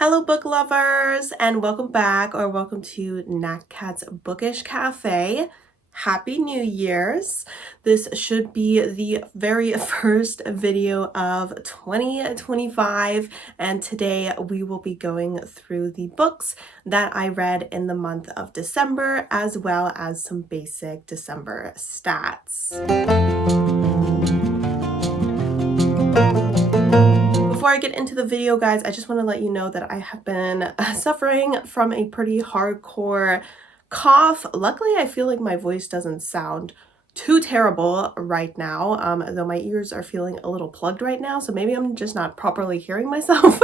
Hello, book lovers, and welcome back or welcome to Nat Cat's Bookish Cafe. Happy New Year's. This should be the very first video of 2025, and today we will be going through the books that I read in the month of December, as well as some basic December stats. Before I get into the video, guys, I just want to let you know that I have been suffering from a pretty hardcore cough. Luckily, I feel like my voice doesn't sound too terrible right now, though my ears are feeling a little plugged right now, so maybe I'm just not properly hearing myself.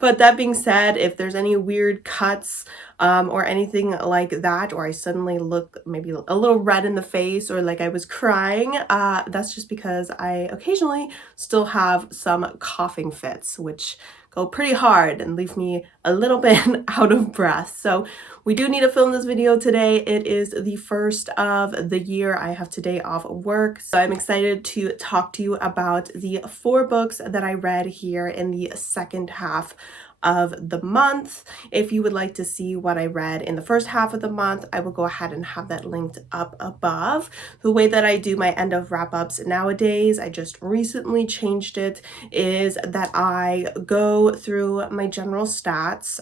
But that being said, if there's any weird cuts or anything like that, or I suddenly look maybe a little red in the face or like I was crying, that's just because I occasionally still have some coughing fits, which go pretty hard and leave me a little bit out of breath. So we do need to film this video today. It is the first of the year. I have today off work, so I'm excited to talk to you about the 4 books that I read here in the second half of the month. If you would like to see what I read in the first half of the month, I will go ahead and have that linked up above. The way that I do my end of wrap-ups nowadays, I just recently changed it, is that I go through my general stats,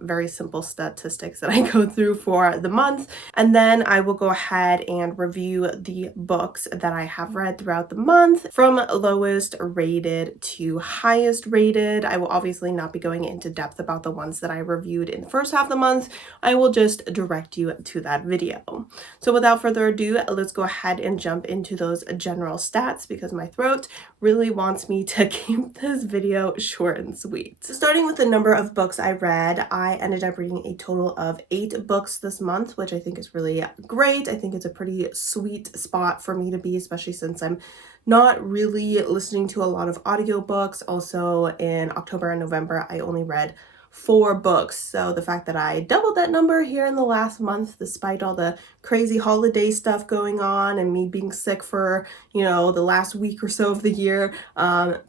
very simple statistics that I go through for the month, and then I will go ahead and review the books that I have read throughout the month from lowest rated to highest rated. I will obviously not be going into depth about the ones that I reviewed in the first half of the month. I will just direct you to that video. So without further ado, let's go ahead and jump into those general stats because my throat really wants me to keep this video short and sweet. So starting with the number of books I read, I ended up reading a total of 8 books this month, which I think is really great. I think it's a pretty sweet spot for me to be, especially since I'm not really listening to a lot of audiobooks. Also in October and November, I only read 4 books. So the fact that I doubled that number here in the last month, despite all the crazy holiday stuff going on and me being sick for, the last week or so of the year,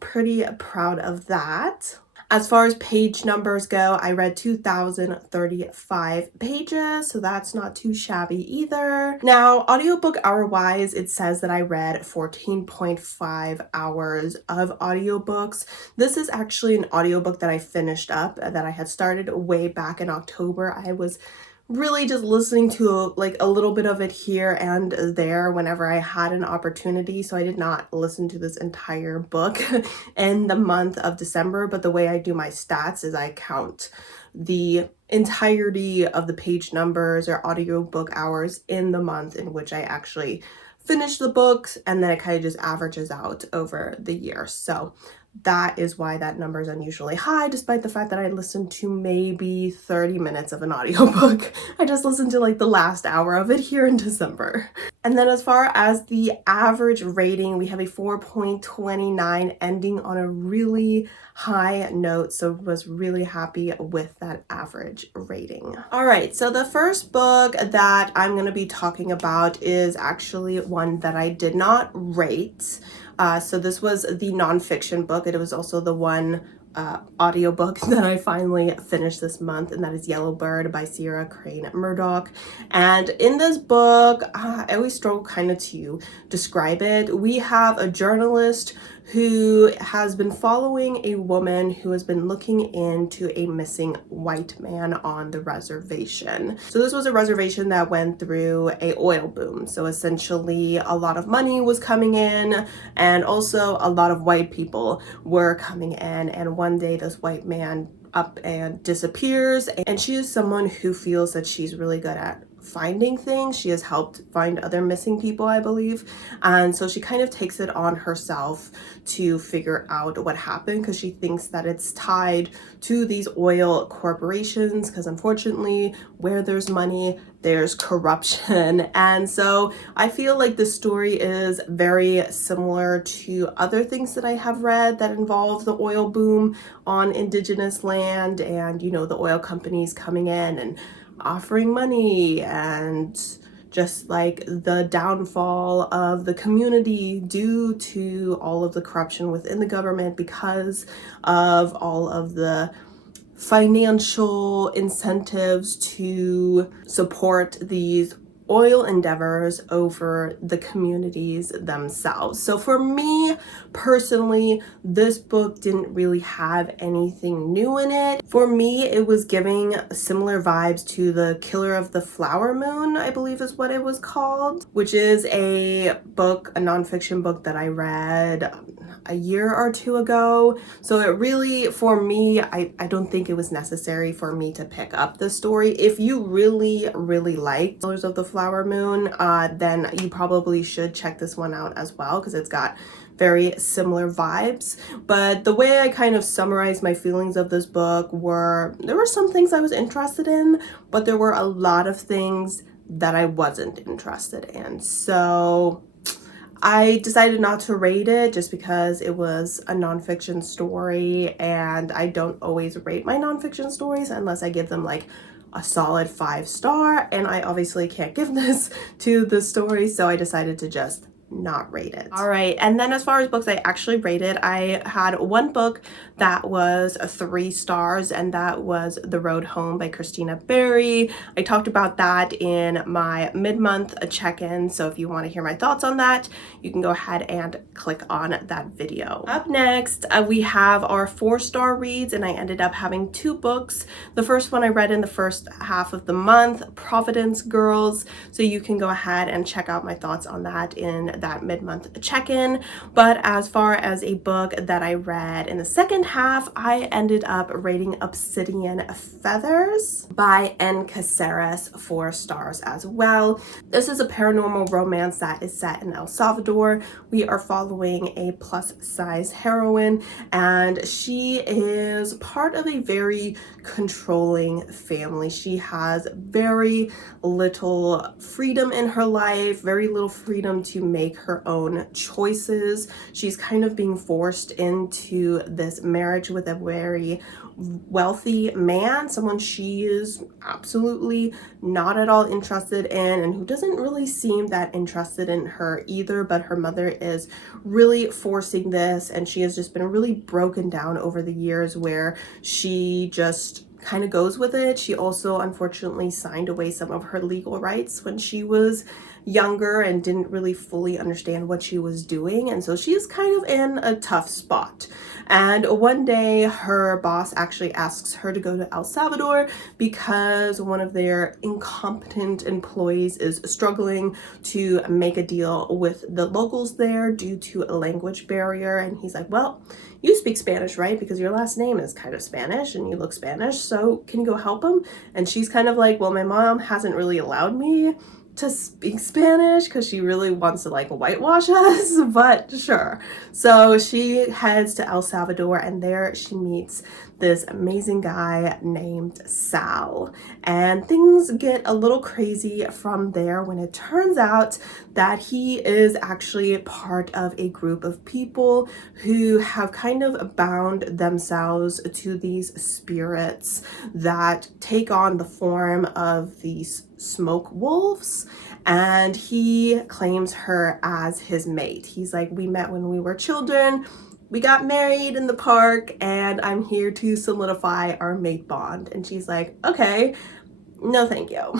pretty proud of that. As far as page numbers go, I read 2,035 pages, so that's not too shabby either. Now, audiobook hour-wise, it says that I read 14.5 hours of audiobooks. This is actually an audiobook that I finished up, that I had started way back in October. I was really just listening to like a little bit of it here and there whenever I had an opportunity. So I did not listen to this entire book in the month of December, but the way I do my stats is I count the entirety of the page numbers or audiobook hours in the month in which I actually finish the books, and then it kind of just averages out over the year. So that is why that number is unusually high, despite the fact that I listened to maybe 30 minutes of an audiobook. I just listened to like the last hour of it here in December. And then as far as the average rating, we have a 4.29, ending on a really high note, so was really happy with that average rating. All right, so the first book that I'm going to be talking about is actually one that I did not rate. So this was the nonfiction book. It was also the one audiobook that I finally finished this month, and that is Yellowbird by Sierra Crane Murdoch. And in this book, I always struggle kind of to describe it. We have a journalist who has been following a woman who has been looking into a missing white man on the reservation. So this was a reservation that went through a oil boom. So essentially a lot of money was coming in, and also a lot of white people were coming in, and one day this white man up and disappears, and she is someone who feels that she's really good at finding things. She has helped find other missing people, I believe, and so she kind of takes it on herself to figure out what happened, because she thinks that it's tied to these oil corporations, because unfortunately where there's money there's corruption. And so I feel like the story is very similar to other things that I have read that involve the oil boom on indigenous land, and the oil companies coming in and offering money, and just like the downfall of the community due to all of the corruption within the government because of all of the financial incentives to support these oil endeavors over the communities themselves. So for me personally, this book didn't really have anything new in it. For me, it was giving similar vibes to The Killer of the Flower Moon, I believe is what it was called, which is a book, a nonfiction book that I read a year or two ago. So it really, for me, I don't think it was necessary for me to pick up the story. If you really liked Colors of the Flower Moon, then you probably should check this one out as well, because it's got very similar vibes. But the way I kind of summarized my feelings of this book were, there were some things I was interested in, but there were a lot of things that I wasn't interested in. So I decided not to rate it just because it was a nonfiction story, and I don't always rate my nonfiction stories unless I give them like a solid 5-star, and I obviously can't give this to the story, so I decided to just not rate it. All right, and then as far as books I actually rated, I had one book that was 3 stars, and that was The Road Home by Christina Berry. I talked about that in my mid-month check-in, so if you want to hear my thoughts on that, you can go ahead and click on that video. Up next, we have our 4-star reads, and I ended up having 2 books. The first one I read in the first half of the month, Providence Girls, so you can go ahead and check out my thoughts on that in that mid-month check-in. But as far as a book that I read in the second half, I ended up rating Obsidian Feathers by N. Caceres 4 stars as well. This is a paranormal romance that is set in El Salvador. We are following a plus-size heroine, and she is part of a very controlling family. She has very little freedom in her life, very little freedom to make her own choices. She's kind of being forced into this marriage with a very wealthy man, someone she is absolutely not at all interested in, and who doesn't really seem that interested in her either, but her mother is really forcing this, and she has just been really broken down over the years where she just kind of goes with it. She also unfortunately signed away some of her legal rights when she was younger and didn't really fully understand what she was doing, and so she's kind of in a tough spot. And one day her boss actually asks her to go to El Salvador because one of their incompetent employees is struggling to make a deal with the locals there due to a language barrier. And he's like, well, you speak Spanish, right? Because your last name is kind of Spanish and you look Spanish, so can you go help him? And she's kind of like, well, my mom hasn't really allowed me to speak Spanish because she really wants to like whitewash us, but sure. So she heads to El Salvador, and there she meets this amazing guy named Sal, and things get a little crazy from there when it turns out that he is actually part of a group of people who have kind of bound themselves to these spirits that take on the form of these smoke wolves, and he claims her as his mate. He's like, we met when we were children, we got married in the park, and I'm here to solidify our mate bond. And she's like, okay, no thank you.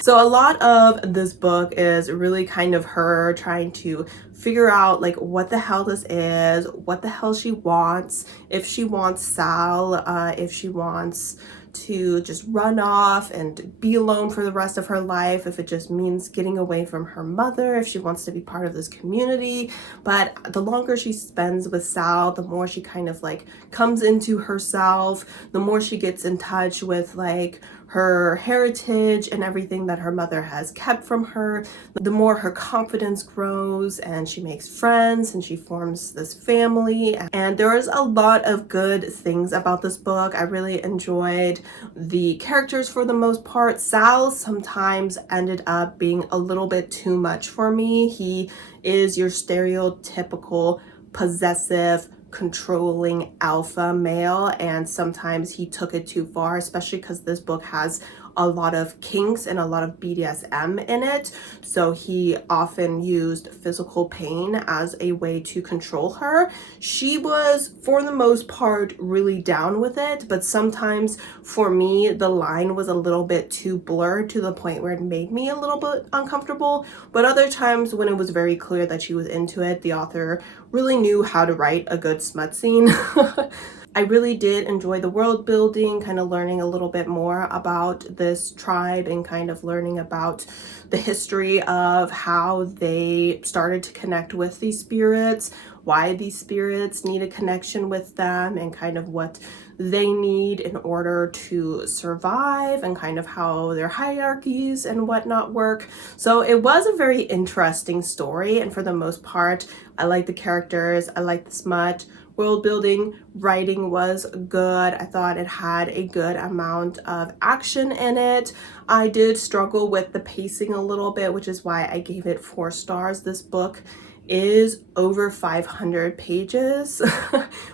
So a lot of this book is really kind of her trying to figure out like what the hell this is, what the hell she wants, if she wants Sal, if she wants to just run off and be alone for the rest of her life, if it just means getting away from her mother, if she wants to be part of this community. But the longer she spends with Sal, the more she kind of like comes into herself, the more she gets in touch with like her heritage and everything that her mother has kept from her, the more her confidence grows, and she makes friends and she forms this family. And there is a lot of good things about this book. I really enjoyed the characters for the most part. Sal sometimes ended up being a little bit too much for me. He is your stereotypical possessive, controlling alpha male, and sometimes he took it too far, especially because this book has a lot of kinks and a lot of BDSM in it. So he often used physical pain as a way to control her. She was, for the most part, really down with it, but sometimes for me, the line was a little bit too blurred to the point where it made me a little bit uncomfortable. But other times when it was very clear that she was into it, the author really knew how to write a good smut scene. I really did enjoy the world building, kind of learning a little bit more about this tribe and kind of learning about the history of how they started to connect with these spirits, why these spirits need a connection with them, and kind of what they need in order to survive, and kind of how their hierarchies and whatnot work. So it was a very interesting story, and for the most part, I like the characters, I like the smut. World building, writing was good. I thought it had a good amount of action in it. I did struggle with the pacing a little bit, which is why I gave it 4 stars. This book is over 500 pages,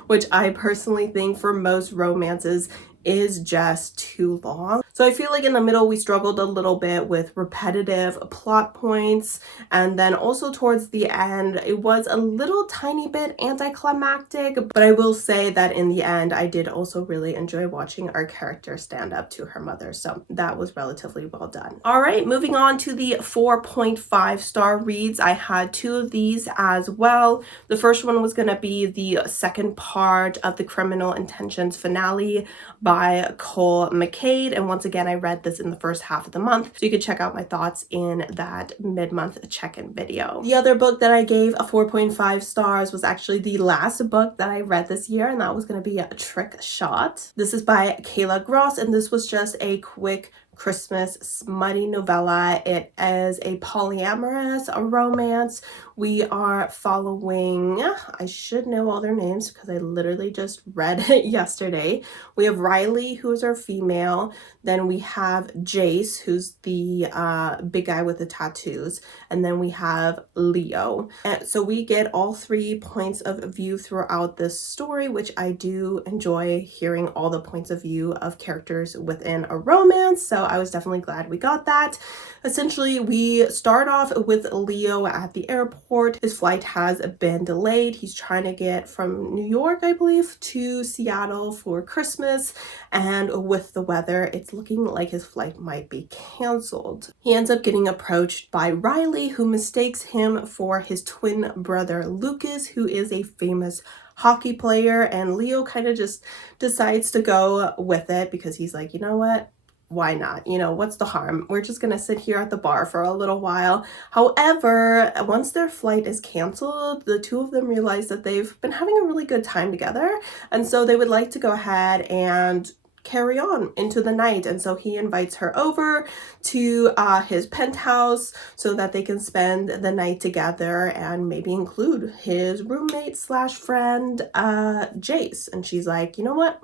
which I personally think for most romances is just too long. So I feel like in the middle we struggled a little bit with repetitive plot points, and then also towards the end it was a little tiny bit anticlimactic, but I will say that in the end I did also really enjoy watching our character stand up to her mother, so that was relatively well done. All right, moving on to the 4.5 star reads. I had 2 of these as well. The first one was going to be the second part of the Criminal Intentions finale by Cole McCade, and once again I read this in the first half of the month, so you can check out my thoughts in that mid-month check-in video. The other book that I gave a 4.5 stars was actually the last book that I read this year, and that was going to be A Trick Shot. This is by Kayla Gross, and this was just a quick Christmas smutty novella. It is a polyamorous romance. We are following, I should know all their names because I literally just read it yesterday. We have Riley, who is our female. Then we have Jace, who's the big guy with the tattoos. And then we have Leo. And so we get all 3 points of view throughout this story, which I do enjoy hearing all the points of view of characters within a romance. So I was definitely glad we got that. Essentially, we start off with Leo at the airport. His flight has been delayed. He's trying to get from New York, I believe, to Seattle for Christmas. And with the weather, it's looking like his flight might be canceled. He ends up getting approached by Riley, who mistakes him for his twin brother, Lucas, who is a famous hockey player. And Leo kind of just decides to go with it because he's like, you know what? Why not? You know, what's the harm? We're just gonna sit here at the bar for a little while. However, once their flight is canceled, the 2 of them realize that they've been having a really good time together, and so they would like to go ahead and carry on into the night. And so he invites her over to his penthouse so that they can spend the night together and maybe include his roommate slash friend, Jace. And she's like, you know what?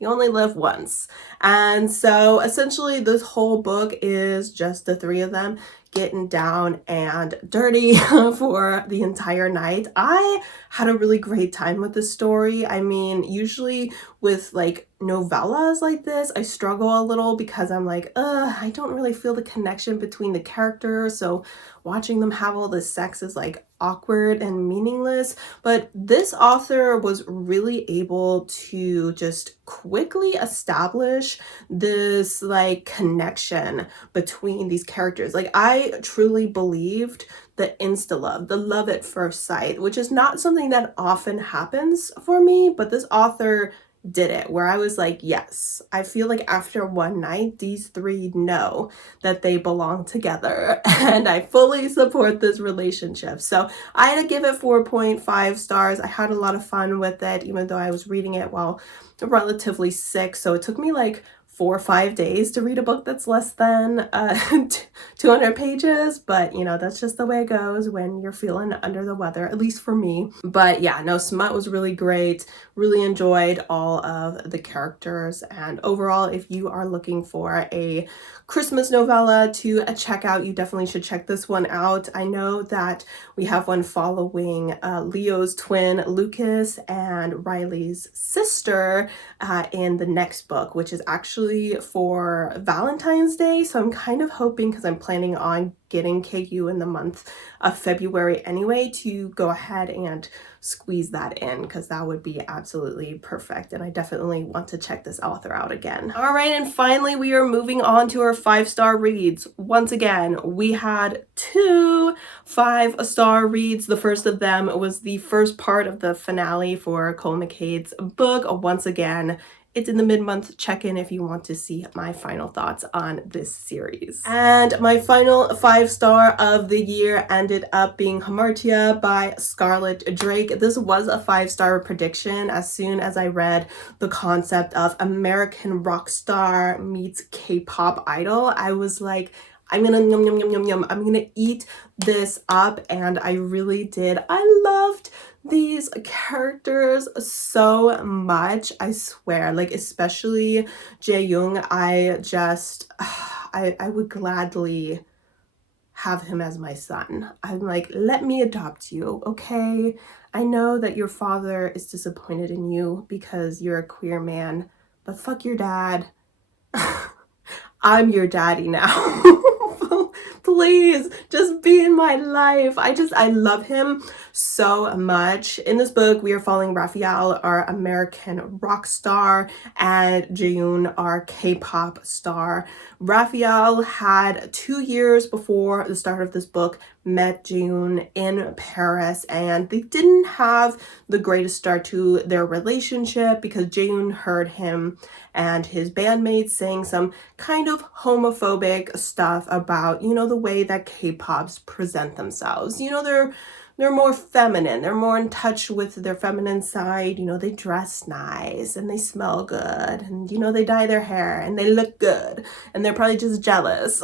You only live once. And so essentially this whole book is just the 3 of them getting down and dirty for the entire night. I had a really great time with this story. I mean, usually with like novellas like this, I struggle a little because I'm like, I don't really feel the connection between the characters. So watching them have all this sex is like awkward and meaningless. But this author was really able to just quickly establish this like connection between these characters. Like I truly believed the insta love, the love at first sight, which is not something that often happens for me, but this author did it, where I was like, yes, I feel like after one night, these 3 know that they belong together, and I fully support this relationship. So I had to give it 4.5 stars. I had a lot of fun with it, even though I was reading it while relatively sick. So it took me like 4 or 5 days to read a book that's less than 200 pages, but you know, that's just the way it goes when you're feeling under the weather, at least for me. But yeah, no, smut was really great. Really enjoyed all of the characters, and overall, if you are looking for a Christmas novella to check out, you definitely should check this one out. I know that we have one following Leo's twin Lucas and Riley's sister in the next book, which is actually actually for Valentine's Day, so I'm kind of hoping, because I'm planning on getting KU in the month of February anyway, to go ahead and squeeze that in, because that would be absolutely perfect, and I definitely want to check this author out again. All right, and finally we are moving on to our 5-star reads. Once again, we had 2 5-star reads. The first of them was the first part of the finale for Cole McCade's book. Once again, it's in the mid-month check-in if you want to see my final thoughts on this series. And my final 5-star of the year ended up being Hamartia by Scarlett Drake. This was a 5-star prediction. As soon as I read the concept of American rock star meets K-pop idol, I was like, I'm gonna yum yum yum yum yum. I'm gonna eat this up, and I really did. I loved these characters so much, I swear. Like, especially Jae-young, I would gladly have him as my son. I'm like, let me adopt you, okay? I know that your father is disappointed in you because you're a queer man, but fuck your dad. I'm your daddy now. Please just be in my life. I love him so much. In this book, we are following Raphael, our American rock star, and Jaeyoon, our K-pop star. Raphael had 2 years before the start of this book met Jaeyoon in Paris, and they didn't have the greatest start to their relationship because Jaeyoon heard him and his bandmates saying some kind of homophobic stuff about, you know, the way that K-pops present themselves. You know, they're more feminine. They're more in touch with their feminine side. You know, they dress nice and they smell good, and, you know, they dye their hair and they look good, and they're probably just jealous.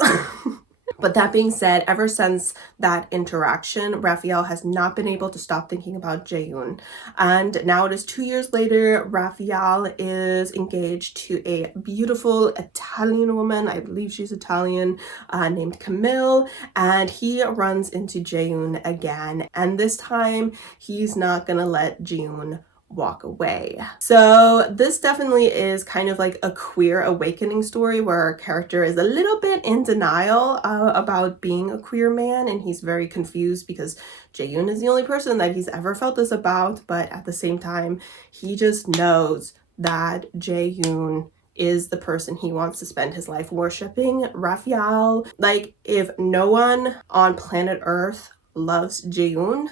But that being said, ever since that interaction, Raphael has not been able to stop thinking about Jaeyoon. And now it is 2 years later, Raphael is engaged to a beautiful Italian woman, I believe she's Italian, named Camille, and he runs into Jaeyoon again. And this time, he's not gonna let Jaeyoon walk away. So this definitely is kind of like a queer awakening story where our character is a little bit in denial about being a queer man, and he's very confused because Jaeyoon is the only person that he's ever felt this about, but at the same time he just knows that Jaeyoon is the person he wants to spend his life worshiping. Raphael, like, if no one on planet Earth loves Jaeyoon,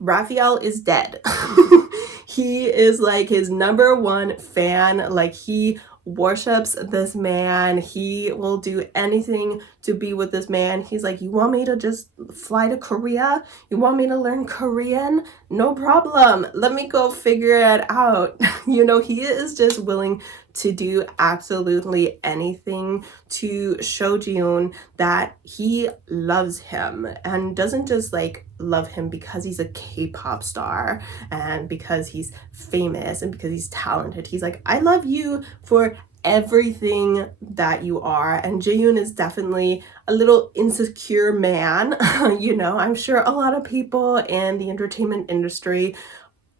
Raphael is dead. He is like his #1 fan. Like, he worships this man. He will do anything to be with this man. He's like, you want me to just fly to Korea? You want me to learn Korean? No problem. Let me go figure it out. You know, he is just willing to do absolutely anything to show Jaeyoon that he loves him, and doesn't just like love him because he's a K-pop star and because he's famous and because he's talented. He's like, I love you for everything that you are. And Jaeyoon is definitely a little insecure man. You know, I'm sure a lot of people in the entertainment industry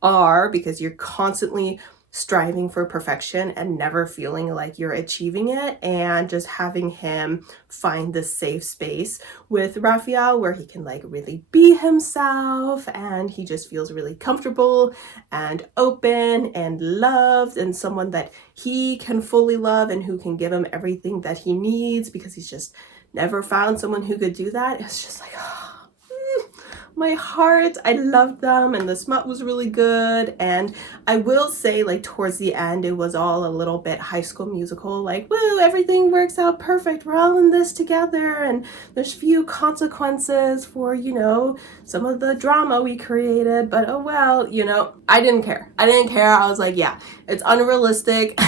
are, because you're constantly striving for perfection and never feeling like you're achieving it, and just having him find this safe space with Raphael where he can like really be himself, and he just feels really comfortable and open and loved, and someone that he can fully love and who can give him everything that he needs, because he's just never found someone who could do that. It's just like, my heart. I loved them, and the smut was really good. And I will say, like, towards the end, it was all a little bit High School Musical, like, woo, everything works out perfect, we're all in this together, and there's few consequences for, you know, some of the drama we created, but oh well, you know. I didn't care. I was like, yeah, it's unrealistic.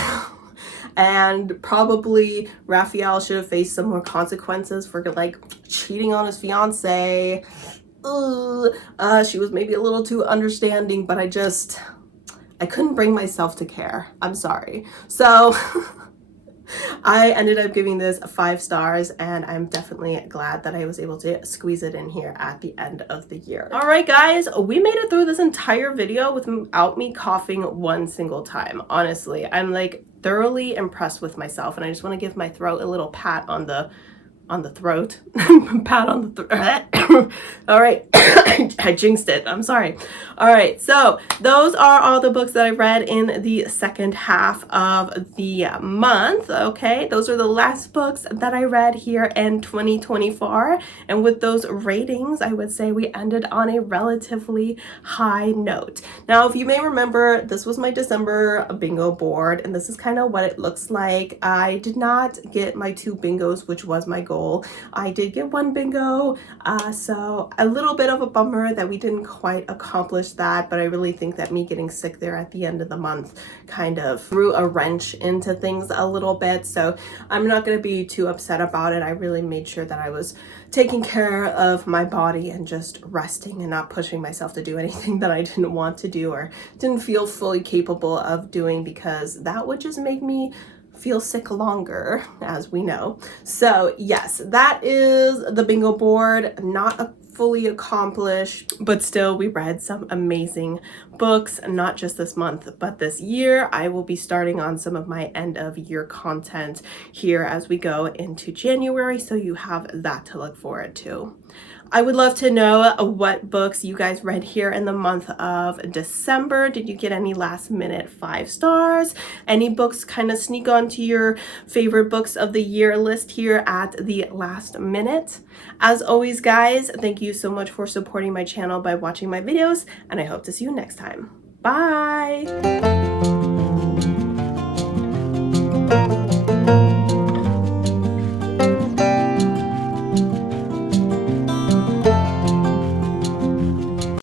And probably Raphael should have faced some more consequences for like cheating on his fiance. She was maybe a little too understanding, but I couldn't bring myself to care. I'm sorry. So I ended up giving this 5 stars, and I'm definitely glad that I was able to squeeze it in here at the end of the year. All right, guys, we made it through this entire video without me coughing one single time. Honestly, I'm like thoroughly impressed with myself, and I just want to give my throat a little pat on the throat. Pat on the throat. All right. I jinxed it. I'm sorry. All right. So those are all the books that I read in the second half of the month. Okay. Those are the last books that I read here in 2024. And with those ratings, I would say we ended on a relatively high note. Now, if you may remember, this was my December bingo board, and this is kind of what it looks like. I did not get my 2 bingos, which was my goal. I did get 1 bingo, so a little bit of a bummer that we didn't quite accomplish that, but I really think that me getting sick there at the end of the month kind of threw a wrench into things a little bit, so I'm not going to be too upset about it. I really made sure that I was taking care of my body and just resting and not pushing myself to do anything that I didn't want to do or didn't feel fully capable of doing, because that would just make me feel sick longer, as we know. So yes, that is the bingo board. Not fully accomplished, but still we read some amazing books, not just this month, but this year. I will be starting on some of my end of year content here as we go into January, so you have that to look forward to. I would love to know what books you guys read here in the month of December. Did you get any last minute 5 stars? Any books kind of sneak onto your favorite books of the year list here at the last minute? As always, guys, thank you so much for supporting my channel by watching my videos, and I hope to see you next time. Bye!